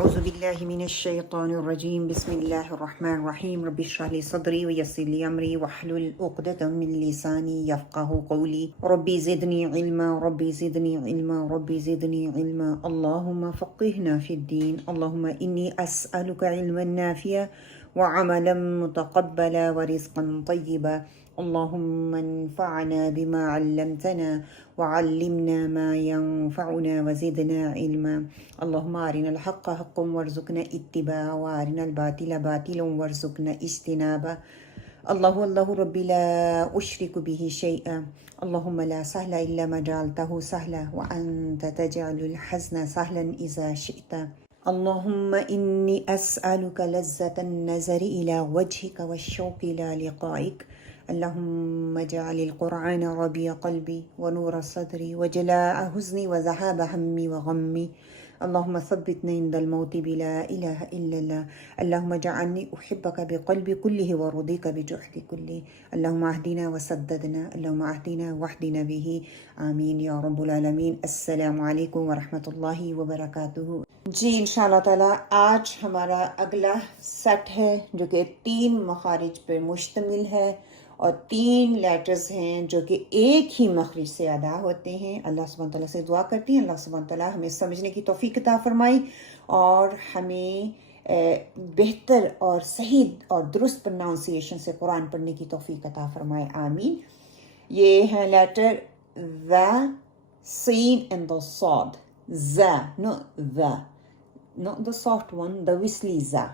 أعوذ بالله من الشيطان الرجيم بسم الله الرحمن الرحيم رب اشرح لي صدري ويسر لي أمري واحلل عقدة من لساني يفقهوا قولي ربي زدني علما ربي زدني علما ربي زدني علما اللهم فقهنا في الدين اللهم إني أسألك علما نافعا وعملا متقبلا ورزقا طيبا اللهم انفعنا بما علمتنا وعلمنا ما ينفعنا وزدنا علما اللهم أرنا الحق حقا وارزقنا اتباعه وأرنا الباطل باطلا وارزقنا اجتنابه الله ربي لا أشرك به شيئا اللهم لا سهل إلا ما جعلته سهلا وأنت تجعل الحزن سهلا إذا شئت اللهم إني أسألك لذة النظر إلى وجهك والشوق إلى لقائك اللهم اجعل القرآن ربيع قلبي ونور صدري وجلاء حزني وذهاب همي وغمي اللهم ثبتني عند الموت بلا إله إلا الله اللهم اجعلني أحبك بقلبي كله ورضيك بجهدي كله اللهم اهدنا وسددنا اللهم اهدنا واهدنا به آمین یا رب العالمین۔ السلام علیکم ورحمۃ اللہ وبرکاتہ۔ جی انشاءاللہ تعالی آج ہمارا اگلا سیٹ ہے جو کہ 3 مخارج پر مشتمل ہے اور 3 لیٹرز ہیں جو کہ ایک ہی مخرج سے ادا ہوتے ہیں۔ اللہ سبحانہ تعالیٰ سے دعا کرتی ہیں اللہ سبحانہ تعالیٰ ہمیں سمجھنے کی توفیق عطا فرمائی اور ہمیں بہتر اور صحیح اور درست پروناؤنسیشن سے قرآن پڑھنے کی توفیق عطا فرمائے، آمین۔ یہ ہے لیٹر ذا، سین اینڈ دا صاد، ذا نو ذا no the soft one, the وسلی ذا۔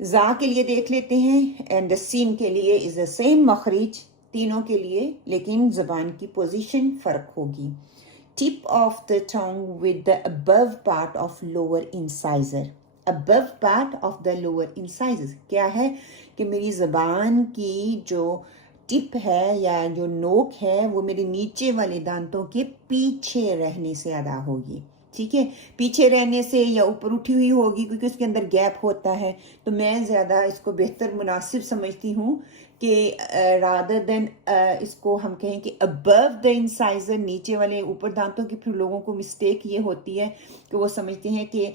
زا کے لیے دیکھ لیتے ہیں، اینڈ سین کے لیے از دا سیم مخرج تینوں کے لیے، لیکن زبان کی پوزیشن فرق ہوگی۔ Tip of the tongue with the upper part of lower incisor. Upper part of the lower incisor کیا ہے کہ میری زبان کی جو ٹپ ہے یا جو نوک ہے وہ میرے نیچے والے دانتوں کے پیچھے رہنے سے ادا ہوگی، ٹھیک ہے، پیچھے رہنے سے یا اوپر اٹھی ہوئی ہوگی کیونکہ اس کے اندر گیپ ہوتا ہے، تو میں زیادہ اس کو بہتر مناسب سمجھتی ہوں کہ رادر دین اس کو ہم کہیں کہ ابو دا انسائزر، نیچے والے اوپر دانتوں کی، پھر لوگوں کو مسٹیک یہ ہوتی ہے کہ وہ سمجھتے ہیں کہ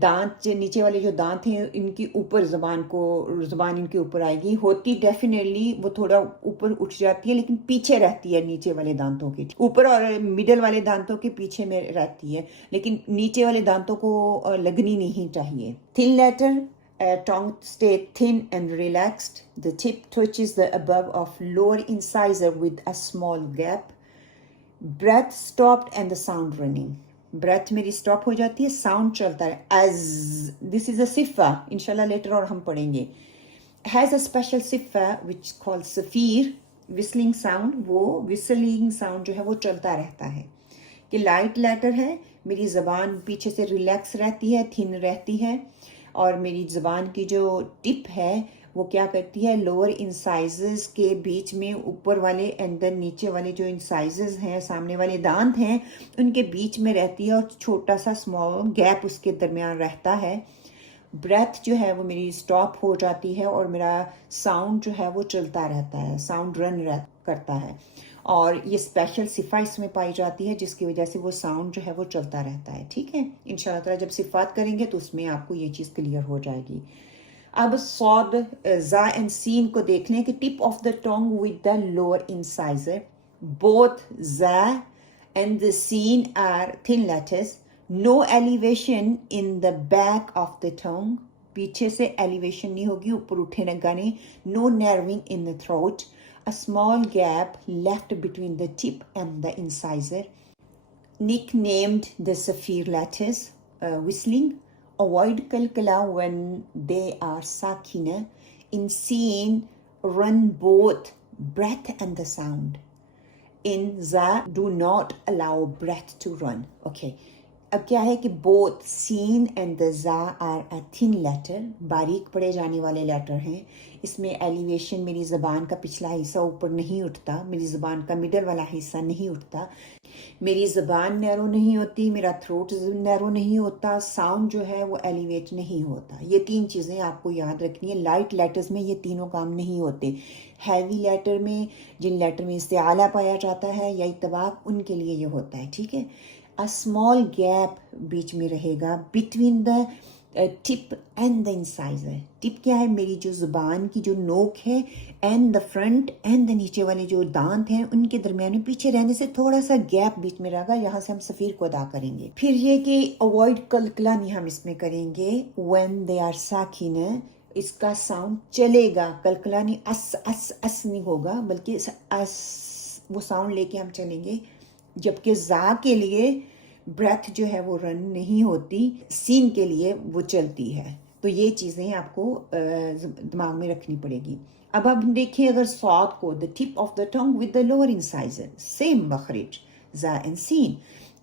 دانت نیچے والے جو دانت ہیں ان کی اوپر زبان ان کے اوپر آئے گی، ہوتی ڈیفینیٹلی وہ تھوڑا اوپر اٹھ جاتی ہے لیکن پیچھے رہتی ہے نیچے والے دانتوں کے اوپر اور مڈل والے دانتوں کے پیچھے میں رہتی ہے، لیکن نیچے والے دانتوں کو لگنی نہیں چاہیے۔ تھن letter tongue stay thin and relaxed. The tip touches the above of lower incisor with a small gap. Breath stopped and the sound running. Breath میری stop ہو جاتی ہے، sound چلتا ہے as. This is a صفہ، انشاءاللہ later اور ہم پڑھیں گے۔ Has a special صفہ which called صفیر، whistling sound، وہ whistling sound جو ہے وہ چلتا رہتا ہے کہ لائٹ لیٹر ہے، میری زبان پیچھے سے ریلیکس رہتی ہے، تھن رہتی ہے، اور میری زبان کی جو ٹپ ہے وہ کیا کرتی ہے، لوور انسائزز کے بیچ میں اوپر والے اینڈ دین نیچے والے جو انسائزز ہیں، سامنے والے دانت ہیں، ان کے بیچ میں رہتی ہے اور چھوٹا سا اسمال گیپ اس کے درمیان رہتا ہے۔ بریتھ جو ہے وہ میری سٹاپ ہو جاتی ہے اور میرا ساؤنڈ جو ہے وہ چلتا رہتا ہے، ساؤنڈ رن کرتا ہے، اور یہ اسپیشل صفہ اس میں پائی جاتی ہے جس کی وجہ سے وہ ساؤنڈ جو ہے وہ چلتا رہتا ہے، ٹھیک ہے۔ انشاءاللہ تعالیٰ جب صفات کریں گے تو اس میں آپ کو یہ چیز کلیئر ہو جائے گی۔ اب صاد، زا اینڈ سین کو دیکھ لیں کہ tip of the tongue with the lower incisor, both زا اینڈ دا سین are thin letters, no elevation in the back of the tongue, پیچھے سے ایلیویشن نہیں ہوگی، اوپر اٹھے گا نہیں، no narrowing in the throat, a small gap left between the tip and the incisor. Nicknamed the Saphir letters, whistling. Avoid kalkala when they are sakina. In seen, run both breath and the sound. In za, do not allow breath to run. Okay. اب کیا ہے کہ both seen and the za are a thin letter، باریک پڑے جانے والے letter ہیں، اس میں ایلیویشن میری زبان کا پچھلا حصہ اوپر نہیں اٹھتا، میری زبان کا مڈل والا حصہ نہیں اٹھتا، میری زبان نیرو نہیں ہوتی، میرا تھروٹ نیرو نہیں ہوتا، ساؤنڈ جو ہے وہ ایلیویٹ نہیں ہوتا۔ یہ 3 چیزیں آپ کو یاد رکھنی ہے۔ لائٹ لیٹرز میں یہ تینوں کام نہیں ہوتے، ہیوی لیٹر میں، جن لیٹر میں استعالہ پایا جاتا ہے یا اتباق، ان کے لیے یہ ہوتا ہے، ٹھیک ہے۔ اسمال گیپ بیچ میں رہے گا between the tip and the انسائزر. ٹپ کیا ہے؟ میری جو زبان کی جو نوک ہے، and the front and the نیچے والے جو دانت ہیں ان کے درمیان میں پیچھے رہنے سے تھوڑا سا گیپ بیچ میں رہے گا، یہاں سے ہم صفیر کو ادا کریں گے. پھر یہ کہ اوائڈ کلکلانے ہم اس میں کریں گے. وین دے آر ساکن، اس کا ساؤنڈ چلے گا. کلکلانے اس اس اس نہیں ہوگا، بلکہ اس وہ ساؤنڈ لے کے ہم چلیں گے. جبکہ زا کے لیے بریتھ جو ہے وہ رن نہیں ہوتی، سین کے لیے وہ چلتی ہے. تو یہ چیزیں آپ کو دماغ میں رکھنی پڑے گی. اب آپ دیکھیں اگر صاد کو، the tip of the tongue with the lower incisor, same مخرج زا and scene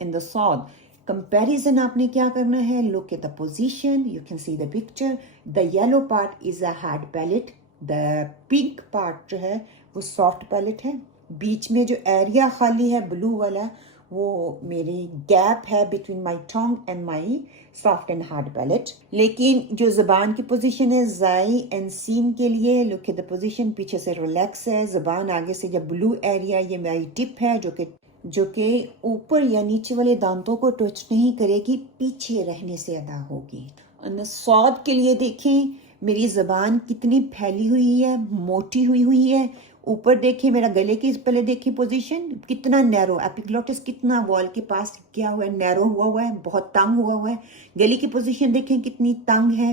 in the Saad. Comparison آپ نے کیا کرنا ہے؟ Look at the position, you can see the picture. The yellow part is a hard palate, the pink part جو ہے وہ soft palate ہے. بیچ میں جو ایریا خالی ہے بلو والا، وہ میری گیپ ہے between my tongue and my soft and hard palate. لیکن جو زبان کی پوزیشن ہے زائی اینڈ سین کے لیے، لک ایٹ دی پوزیشن، پیچھے سے ریلیکس ہے. زبان آگے سے جب بلو ایریا، یہ میری ٹپ ہے جو کہ اوپر یا نیچے والے دانتوں کو ٹچ نہیں کرے گی، پیچھے رہنے سے ادا ہوگی. صاد کے لیے دیکھیں میری زبان کتنی پھیلی ہوئی ہے، موٹی ہوئی ہے. اوپر دیکھیں میرا گلے کی پہلے دیکھیں پوزیشن کتنا نیرو، ایپیگلوٹس کتنا وال کے پاس کیا ہوا ہے، نیرو ہوا ہے، بہت تنگ ہوا ہے. گلے کی پوزیشن دیکھیں کتنی تنگ ہے.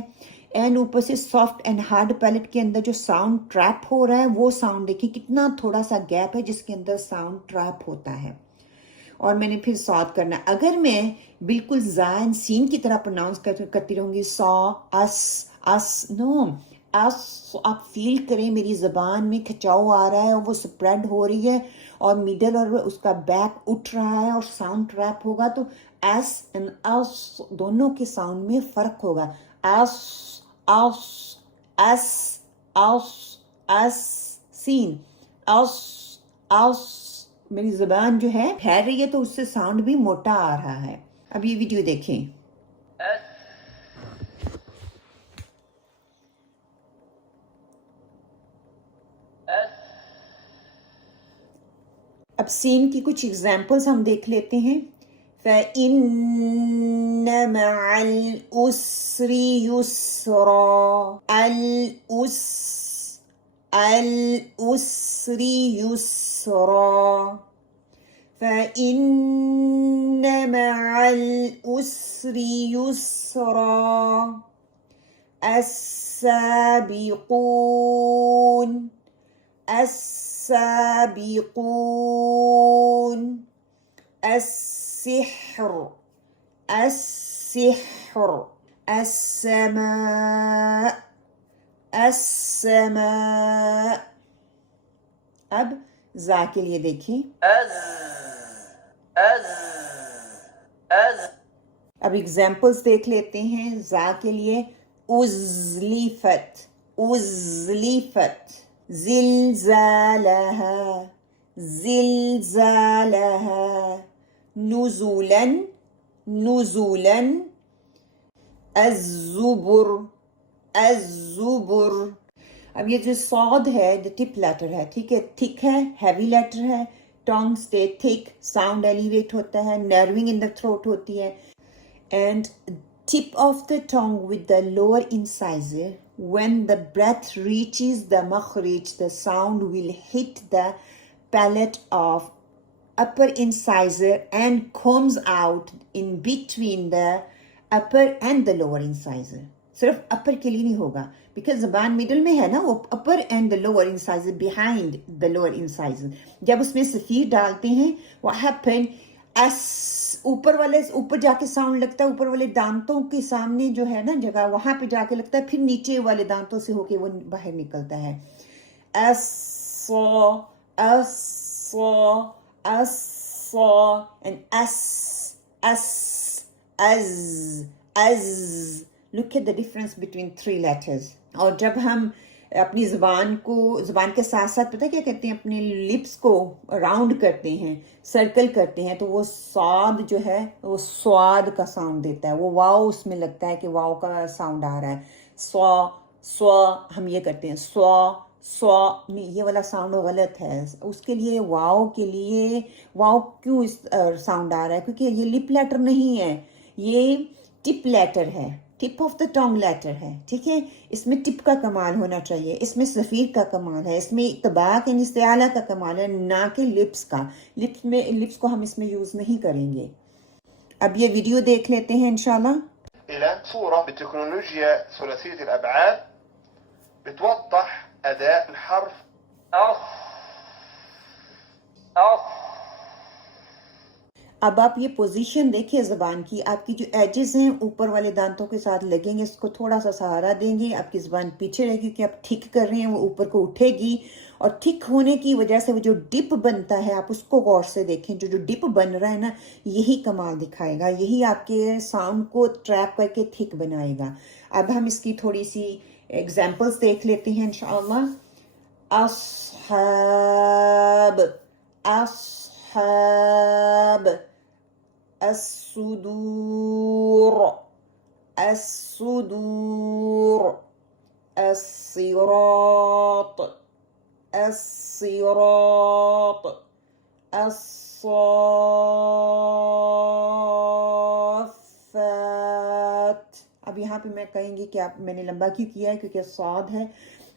اینڈ اوپر سے سافٹ اینڈ ہارڈ پیلٹ کے اندر جو ساؤنڈ ٹریپ ہو رہا ہے وہ ساؤنڈ دیکھیں کتنا تھوڑا سا گیپ ہے جس کے اندر ساؤنڈ ٹریپ ہوتا ہے. اور میں نے پھر صاد کرنا. اگر میں بالکل زا اینڈ سین کی طرح پروناؤنس کرتی رہوں گی، سا اس نو، آپ فیل کریں میری زبان میں کھچاؤ آ رہا ہے اور وہ سپریڈ ہو رہی ہے اور میڈل اور اس کا بیک اٹھ رہا ہے اور ساؤنڈ ٹریپ ہوگا. تو ایس اینڈ اس دونوں کے ساؤنڈ میں فرق ہوگا. ایس اس ایس اس ایس سین اس میری زبان جو ہے پھیل رہی ہے تو اس سے ساؤنڈ بھی موٹا آ رہا ہے. اب یہ ویڈیو دیکھیں. اب سین کی کچھ ایگزامپلز ہم دیکھ لیتے ہیں. فَإِنَّ مَعَ الْأُسْرِ يُسْرًا، الْأُسْرِ يُسْرًا. فَإِنَّ مَعَ الْأُسْرِ يُسْرًا. السابقون، السابقون. السحر، السحر. السماء، السماء. اب زا کے لیے دیکھیں. اب ایگزامپلز دیکھ لیتے ہیں. زا کے لیے ازلیفت، ازلیفت. زلزالها، زلزالها. نزولا، نزولا. الزبر، الزبر. اب یہ جو صاد ہے جو ٹپ لیٹر ہے، ٹھیک ہے، تھک ہے، ہیوی لیٹر ہے. ٹانگ اسٹے تھک، ساؤنڈ ایلیویٹ ہوتا ہے، نیروئنگ ان دا تھروٹ ہوتی ہے. And tip of the tongue with the lower incisor, when the breath reaches the makhrij, the sound will hit the palate of upper incisor and comes out in between the upper and the lower incisor. صرف upper کے لیے نہیں ہوگا because زبان middle میں ہے نا، وہ upper and the lower incisor behind the lower incisor. جب اس میں صفیر ڈالتے ہیں what happen، ایس اوپر والے اوپر جا کے ساؤنڈ لگتا ہے، اوپر والے دانتوں کے سامنے جو ہے نا جگہ وہاں پہ جا کے لگتا ہے، پھر نیچے والے دانتوں سے ہو کے وہ باہر نکلتا ہے. S so, S so, S so. And S S Z Z. Look at the difference between 3 letters. اور جب ہم اپنی زبان کو، زبان کے ساتھ ساتھ پتہ کیا کرتے ہیں، اپنے لپس کو راؤنڈ کرتے ہیں، سرکل کرتے ہیں، تو وہ صاد جو ہے وہ سواد کا ساؤنڈ دیتا ہے. وہ واؤ اس میں لگتا ہے کہ واؤ کا ساؤنڈ آ رہا ہے. سوا سوا ہم یہ کرتے ہیں، سوا سوا. یہ والا ساؤنڈ غلط ہے. اس کے لیے واؤ کے لیے واؤ کیوں اس ساؤنڈ آ رہا ہے؟ کیونکہ یہ لپ لیٹر نہیں ہے، یہ ٹپ لیٹر ہے. ٹپ آف دا ٹانگ لیٹر ہے، ٹھیک ہے، اس میں ٹپ کا کمال ہونا چاہیے، اس میں زفیر کا کمال ہے، اس میں طباق یعنی استعالہ کا کمال ہے، نہ کہ لپس کا. لپس کو ہم اس میں یوز نہیں کریں گے. اب یہ ویڈیو دیکھ لیتے ہیں انشاءاللہ. إلى صورة بتكنولوجيا ثلاثية الأبعاد بتوضح أداء الحرف أص. اب آپ یہ پوزیشن دیکھیں زبان کی، آپ کی جو ایجز ہیں اوپر والے دانتوں کے ساتھ لگیں گے، اس کو تھوڑا سا سہارا دیں گے، آپ کی زبان پیچھے رہے گی کہ آپ ٹھیک کر رہے ہیں، وہ اوپر کو اٹھے گی، اور ٹھیک ہونے کی وجہ سے وہ جو ڈپ بنتا ہے آپ اس کو غور سے دیکھیں، جو ڈپ بن رہا ہے نا یہی کمال دکھائے گا، یہی آپ کے ساؤنڈ کو ٹریپ کر کے ٹھیک بنائے گا. اب ہم اس کی تھوڑی سی ایگزامپلس دیکھ لیتے ہیں انشاءاللہ. اصحاب، اصحاب، الصدور، الصدور، الصراط، الصراط، الصافات. اب یہاں پہ میں کہیں گی کہ آپ میں نے لمبا کیوں کیا ہے، کیونکہ صاد ہے،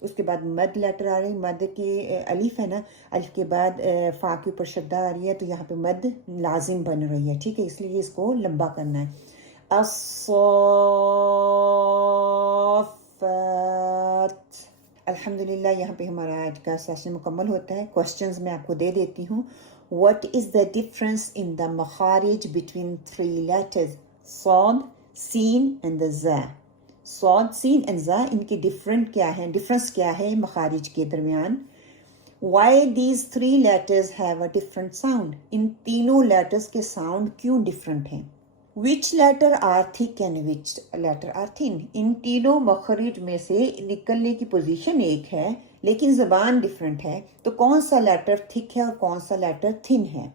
اس کے بعد مد لیٹر آ رہی ہے، مد کے الف ہے نا، الف کے بعد فا کے اوپر شدہ آ رہی ہے، تو یہاں پہ مد لازم بن رہی ہے، ٹھیک ہے، اس لیے اس کو لمبا کرنا ہے. الصافات. الحمدللہ یہاں پہ ہمارا آج کا سیشن مکمل ہوتا ہے. کوسچنز میں آپ کو دے دیتی ہوں. What is the difference in the مخارج between three letters Saad, scene and the the? Saad, scene and ذا، ان کی ڈفرنٹ کیا ہے، ڈفرنس کیا ہے مخارج کے درمیان. Why these three letters have a different sound؟ ان تینوں لیٹرز کے ساؤنڈ کیوں ڈفرنٹ ہیں. Which letter are thick and which letter are thin؟ ان تینوں مخرج میں سے نکلنے کی پوزیشن ایک ہے لیکن زبان ڈفرنٹ ہے، تو کون سا لیٹر تھک ہے اور کون سا لیٹر تھن ہے.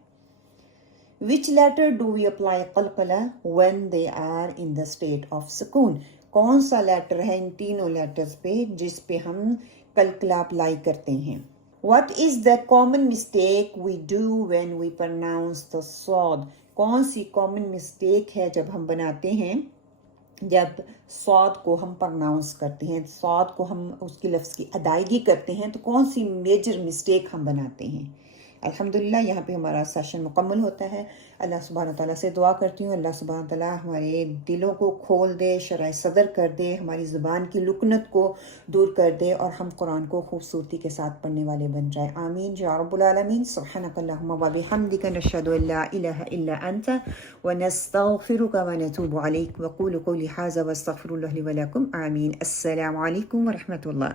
Which letter do we apply قلقلہ when they are in the state of سکون؟ کون سا لیٹر ہے ان تینوں لیٹرز پہ جس پہ ہم قلقلہ اپلائی کرتے ہیں. What is the common mistake we do when we pronounce the صاد؟ کون سی کامن مسٹیک ہے جب ہم بناتے ہیں جب صاد کو ہم پرناؤنس کرتے ہیں، صاد کو ہم اس کی لفظ کی ادائیگی کرتے ہیں، تو کون سی میجر مسٹیک ہم بناتے ہیں. الحمدللہ یہاں پہ ہمارا سیشن مکمل ہوتا ہے. اللہ سبحانہ تعالیٰ سے دعا کرتی ہوں اللہ سبحانہ تعالیٰ ہمارے دلوں کو کھول دے، شرح صدر کر دے، ہماری زبان کی لکنت کو دور کر دے، اور ہم قرآن کو خوبصورتی کے ساتھ پڑھنے والے بن جائے. آمین یا رب العالمین. سبحانک اللہم و بحمدک، نشہد ان لا الہ الا انت ونستغفرک ونتوب علیک. وقولوا قولی ھذا واستغفر اللہ لی ولکم. آمین. السلام علیکم ورحمۃ اللہ.